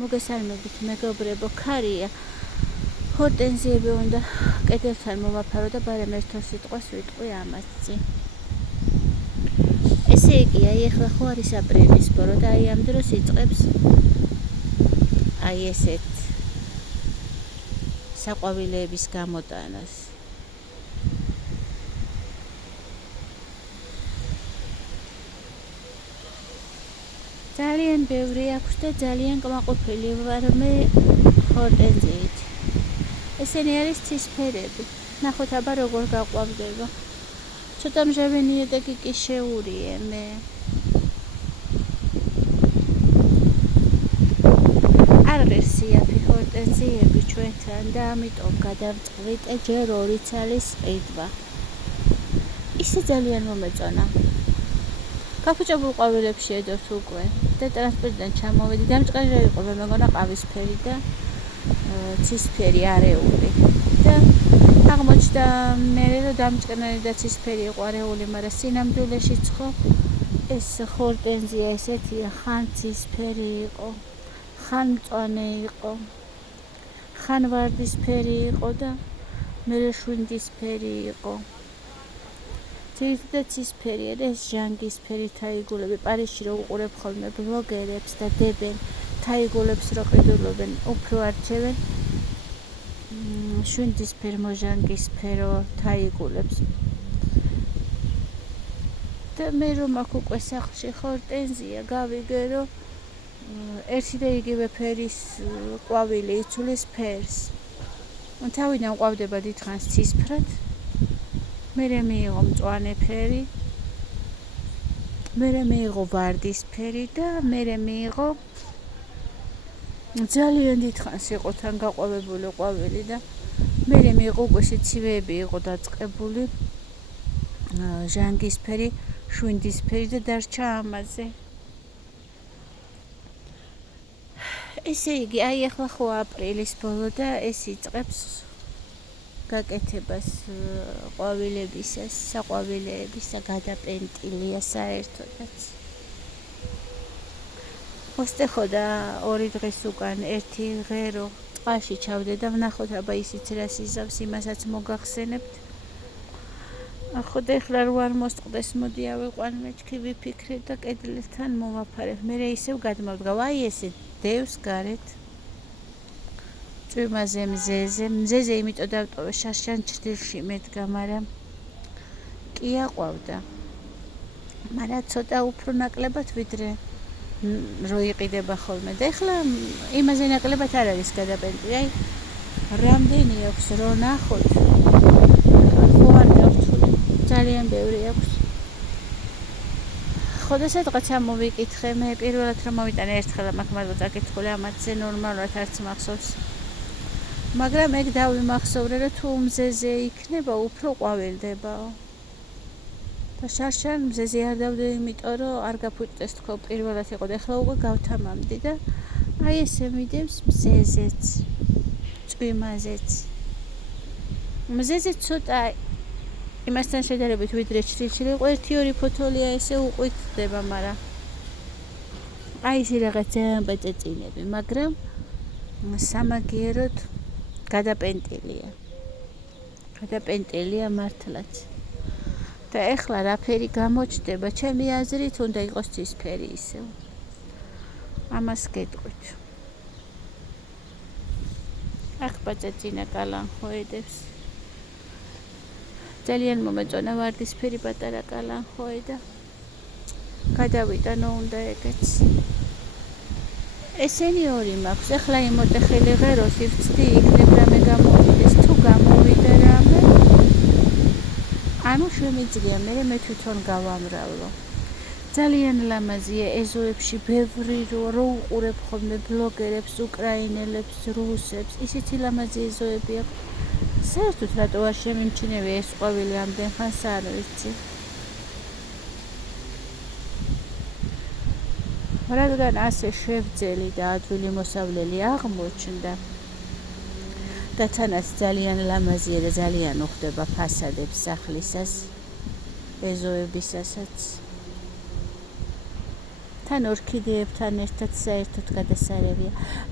მოგესალმებით მეგობრებო, ქარია. ჰორტენზიები უნდა კედელთან მომაფარო და ბარემ ერთო სიტყვას ვიტყვი ამასწი. ესე იგი, ეხლა ხო არის აპრილის ბოლო და ამ დროს იწყებს ესეთ საყვავილეების გამოტანას. ძალიან ბევრი აქვს და ძალიან კმაყოფილი ვარ მე ჰორტენზიით. ესენი არის ცისფერები. ნახოთ აბა როგორ გაყვავდება. ცოტა მჟავენია და კი შეურიე მე. არ ღირსია ჰორტენზიები ჩვენთან და ამიტომ გადავწყვიტე ჯერ 2 ცალის ყიდვა. ისე ძალიან მომეწონა. გაფუჭებულ ყვავილებს შედოთ უკვე და ტრანსპორტიდან ჩამოვედი. დამჭყარი იყო მეგონა ყავისფერი და ცისფერი არეული და აღმოჩნდა მე რომ დამჭყარი და ცისფერი იყო არეული, მაგრამ სინამდვილეშიც ხო ეს ჰორტენზია ესეთია, ხან ცისფერი იყო, ხან მწვანე იყო, ხან ვარდისფერი იყო და მერე შვინდისფერი იყო. ძირითადად ცისფერია და ეს ჟანგისფერი თაიგულები. პარიზში რო უყურებ ხოლმე ბლოგერებს და დებენ თაიგულებს რო ყიდულობენ, უფრო არჩევენ შვინდისფერ მოჟანგისფერო თაიგულებს. და მე რომ აქ უკვე სახლში ჰორტენზია გავიგე რომ ერთი და იგივე ფერის ყვავილი იცulis ფერს. თავიდან ყვავდება დიდხანს ცისფრად. მერე მიიღო მწვანე ფერი, მერე მიიღო ვარდისფერი და მერე მიიღო ძალიან დიდხანს იყო თან გაყვავებული ყვავილი და მერე მიიღო უკვე სიცივეები იყო დაწყებული, ჟანგისფერი, შვინდისფერი და დარჩა ამაზე. ესე იგი, ახლა ხო აპრილის ბოლო და ეს იწყებს გაკეთებას ყვავილებისას, საყვავილეებისა გადაპენტილია საერთოდაც. მოსტეხო და 2 დღეს უკან ერთი ღერო წყალში ჩავდე და ვნახოთ აბა ისიც რას იზავს, იმასაც მოგახსენებთ. ხო და ეხლა რო არ მოსწყდეს, მოდი ავიყვან მეთქი ვიფიქრე და კედელთან მოვაფარებ. მერე ისევ გადმოვდგა, ესე დევს გარეთ. წვიმაზე მზეზე იმიტომ დავტოვე შაშან ჩრდილში მედგა, მაგრამ კი აყვავდა. მაგრამ ცოტა უფრო ნაკლებად ვიდრე რო იყიდება ხოლმე და ეხლა იმაზე ნაკლებად არ არის გადაპენტი. რამდენი აქვს რო ნახოთ. ხო არ დავთვლი. ძალიან ბევრი აქვს. ხო და სადღაც ამოვიკითხე მე პირველად რომ მოვიტანე ერთხელ მაგ მარტო წაკითხული ამათზე ნორმალურად არც მახსოვს. მაგრამ ეგ დავიმახსოვრე რომ თუ მზეზე იქნება უფრო ყვავილდებაო. და შარშან მზეზე არ დავდე, იმიტომ რომ არ გაფუჭდეს თქო პირველად იყო და ეხლა უკვე გავთამამდი და ესე მიდევს მზეზეც, წვიმაზეც. მზეზე ცოტა იმასთან შედარებით ვიდრე ჩრდილში იყო 1-2 ფოთოლია ესე უყვით-დება, მაგრამ ის რაღაც ძალიან პეწეწინები, მაგრამ სამაგიეროდ გადაპენტილია. გადაპენტილია მართლაც. და ეხლა რა ფერი გამოჩნდება, ჩემი აზრით უნდა იყოს ცისფერი ისევ. ამას გეტყვით. აქ პეწეწინა კალანხოედებს. ძალიან მომეწონა ვარდისფერი პატარა კალანხოე და გადავიტანო უნდა ეგეც. ესენი 2 მაქვს. ეხლა იმოტეხილი ღეროს ივცდი იქნებ რამე გამოვიდეს. თუ გამოვიდა რამე, ანუ შემიძლია მე თვითონ გავამრავლო. ძალიან ლამაზია ეზოებში ბევრი რო უყურებ ხოლმე ბლოგერებს, უკრაინელებს, რუსებს, ისეთი ლამაზი ეზოები აქვს. საერთოდ რატო არ შემიმჩნევია ეს ყვავილი ამდენ ხანს არ ვიცი. რადგან ასე შევძელი და ადვილი მოსავლელი აღმოჩნდა და თანაც ძალიან ლამაზია და ძალიან უხდება ფასადებს სახლისას, ეზოებისასაც. თან ორქიდეებთან ერთად საერთოდ გადასარევია.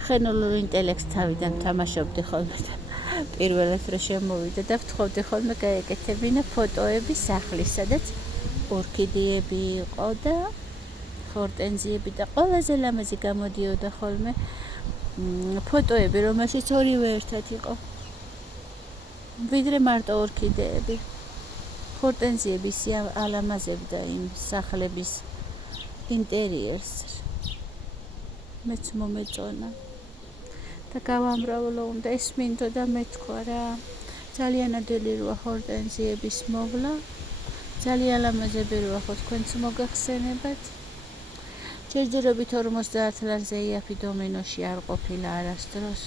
ხელოვნურ ინტელექტს თავიდან თამაშობდი ხოლმე და პირველად რა შემოვიდა და ვთხოვდი ხოლმე გაეკეთებინა ფოტოები სახლის, სადაც ორქიდეები იყო და ჰორტენზიები და ყველაზე ლამაზი გამოდიოდა ხოლმე ფოტოები, რომელშიც ორივე ერთად იყო. ვიდრე მარტო ორქიდეები. ჰორტენზიები ალამაზებდა იმ სახლების ინტერიერს. მეც მომეწონა. და გავამრავლო, უნდა ეს მინდოდა მეთქვა რა. ძალიან ადვილი როა ჰორტენზიების მოვლა. ძალიან ლამაზები როა ხო თქვენც მოგახსენებათ. ჯერჯერობით 50 ლარზე იაფი დომინოში არ ყოფილა არასდროს.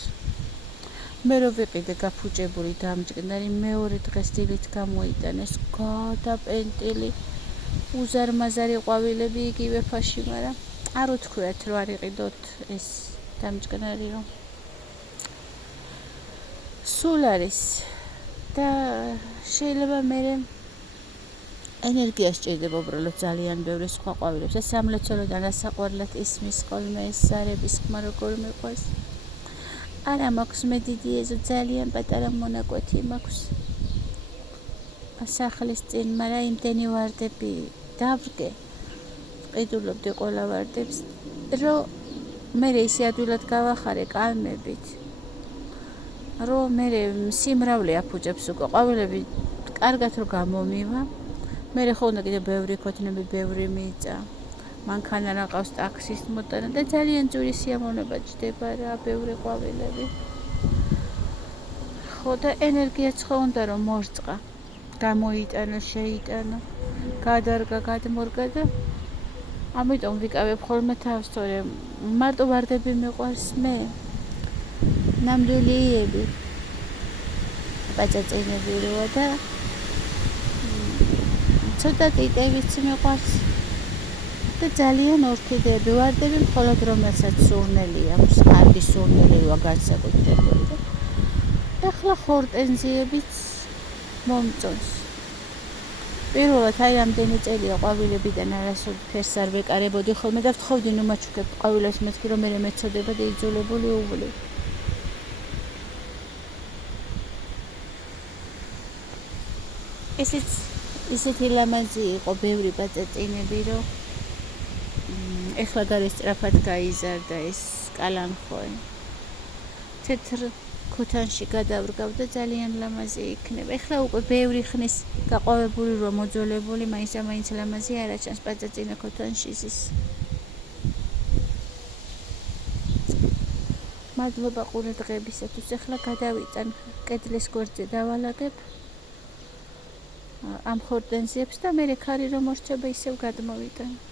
მე რო ვიყიდე გაფუჭებული დამჭკნარი, მეორე დღეს დილით გამოიტანეს გადაპენტილი უზარმაზარი ყვავილები იგივე ფაში, მაგრამ არ უთქვიათ რომ არ იყიდოთ ეს დამჭკნარი რომ სულ არის და შეიძლება მე ენერგია სჭირდება უბრალოდ ძალიან ბევრი სხვა ყვავილებს და სამლოცველოდან ასაყვარლად ისმის ხოლმე ეს ზარების ხმა როგორ მიყვარს. არა მაქვს მე დიდი ეზო, ძალიან პატარა მონაკვეთი მაქვს სახლის წინ, მაგრამ იმდენი ვარდები დავრგე, ვყიდულობდი ყველა ვარდებს, რომ მე ისე ადვილად გავახარე კალმებით, რომ მე სიმრავლე აფუჭებს უკვე ყვავილები კარგად რომ გამომივა. მე ხო უნდა კიდე ბევრი ქოთნები, ბევრი მიწა. მანქანა რა ყავს ტაქსის მოტანა და ძალიან ძვირი სიამოვნება ჯდება რა, ბევრი ყვავილები. ხო და ენერგიაც ხო უნდა რომ მორწყა. გამოიტანა, შეიტანა, გადარგა, გადმორგა და ამიტომ ვიკავებ ხოლმე თავს, თორემ მარტო ვარდები მიყვარს მე. ნამდვილიები. პაწაწინები როა და ცოტა ტიტევიც მიყვარს და ძალიან ორქიდეები ვარდები, მხოლოდ რომელსაც სურნელი აქვს, კარგი სურნელი როა განსაკუთრებული და ახლა ჰორტენზიებიც მომწონს. პირველად აი რამდენი წელია ყვავილებიდან არასოდ ფერს არ ვეკარებოდი ხოლმე და ვთხოვდი ნუ მაჩუქებ ყვავილებს მეთქი რომ მე მეწოდება და იძულებული უვლი. ისეთი ლამაზი იყო ბევრი პაწაწინები, რომ ეხლა გარე სწრაფად გაიზარდა ეს კალანხოე. თეთრ ქოთანში გადავრგავ და ძალიან ლამაზი იქნება. ეხლა უკვე ბევრი ხნის გაყვავებული რომ მოძოლებული, მაინც ლამაზი არ აჩანს პაწაწინა ქოთანში ის. მადლობა ყურადღებისათვის. ეხლა გადავიტან კედლის გვერდზე დავალაგებ ამ ჰორტენზიებს და მე ქარი რომ მორჩება ისევ გადმოვიტან.